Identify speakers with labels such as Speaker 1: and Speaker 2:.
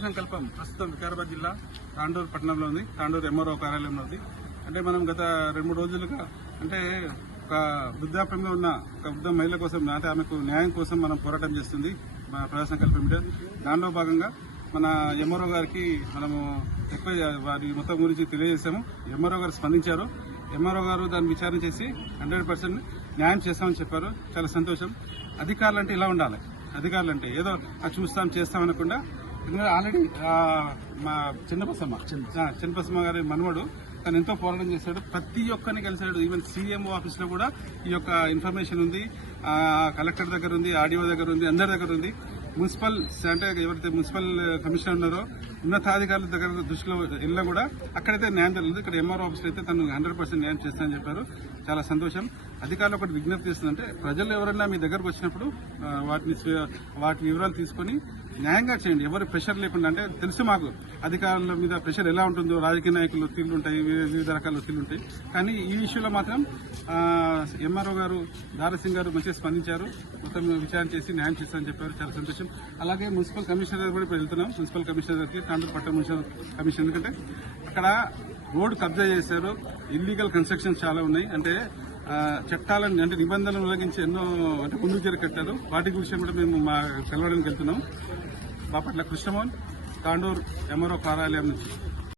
Speaker 1: సంకల్పం. ప్రస్తుతం వికారాబాద్ జిల్లా తాండూరు పట్టణంలో ఉంది. తాండూరు ఎంఆర్ఓ కార్యాలయంలో ఉంది. అంటే మనం గత రెండు మూడు రోజులుగా అంటే ఒక వృద్ధాప్యంలో ఉన్న ఒక వృద్ధ మహిళ కోసం అంటే ఆమెకు న్యాయం కోసం మనం పోరాటం చేస్తుంది. మన ప్రజా సంకల్పం మీడియా దానిలో భాగంగా మన ఎంఆర్ఓ గారికి మనము ఎక్కువ వారి మొత్తం గురించి తెలియజేశాము. ఎంఆర్ఓ గారు స్పందించారు. ఎంఆర్ఓ గారు దాన్ని విచారణ చేసి హండ్రెడ్ పర్సెంట్ న్యాయం చేస్తామని చెప్పారు. చాలా సంతోషం. అధికారులు అంటే ఇలా ఉండాలి. అధికారులు అంటే ఏదో చూస్తాం చేస్తాం అనకుండా ఎందుకంటే ఆల్రెడీ మా చిన్నపసమ్మ చిన్నపసమ్మ గారి మనవడు తను ఎంతో పోరాటం చేశాడు. ప్రతి ఒక్కరిని కలిశాడు. ఈవెన్ సీఎంఓ ఆఫీస్లో కూడా ఈ యొక్క ఇన్ఫర్మేషన్ ఉంది. కలెక్టర్ దగ్గర ఉంది ఆర్డీఓ దగ్గర ఉంది అందరి దగ్గర ఉంది. మున్సిపల్ అంటే ఎవరైతే మున్సిపల్ కమిషనర్ ఉన్నారో ఉన్నతాధికారుల దగ్గర దృష్టిలో వెళ్ళినా కూడా అక్కడైతే న్యాయం జరుగుతుంది. ఇక్కడ ఎంఆర్ఓ ఆఫీస్లో అయితే తను హండ్రెడ్ పర్సెంట్ న్యాయం చేస్తానని చెప్పారు. చాలా సంతోషం. అధికారులు ఒకటి విజ్ఞప్తి చేస్తుందంటే ప్రజలు ఎవరైనా మీ దగ్గరకు వచ్చినప్పుడు వాటిని వాటి వివరాలు తీసుకొని న్యాయంగా చేయండి. ఎవరు ప్రెషర్ లేకుండా అంటే తెలుసు మాకు అధికారుల మీద ప్రెషర్ ఎలా ఉంటుందో రాజకీయ నాయకులు ఒత్తిళ్ళు ఉంటాయి వివిధ వివిధ రకాల ఒత్తిళ్ళు ఉంటాయి. కానీ ఈ విషయంలో మాత్రం ఎంఆర్ఓ గారు దారసింగ్ గారు మంచిగా స్పందించారు. మొత్తం విచారణ చేసి న్యాయం చేస్తారని చెప్పారు. చాలా సంతోషం. అలాగే మున్సిపల్ కమిషనర్ గారు కూడా వెళ్తున్నాం. మున్సిపల్ కమిషనర్ గారికి తాండూరు పట్టణ మున్సిపల్ కమిషన్ ఎందుకంటే అక్కడ రోడ్డు కబ్జా చేశారు. ఇల్లీగల్ కన్స్ట్రక్షన్స్ చాలా ఉన్నాయి. అంటే చట్టాలను అంటే నిబంధనలు ఉల్లంఘించి ఎన్నో అంటే ముందుకు జరి కట్టారు. వాటి గురించి కూడా మేము మా కలవడానికి వెళ్తున్నాం. బాపట్ల కృష్ణమోహన్ తాండూరు ఎంఆర్ఓ కార్యాలయం నుంచి.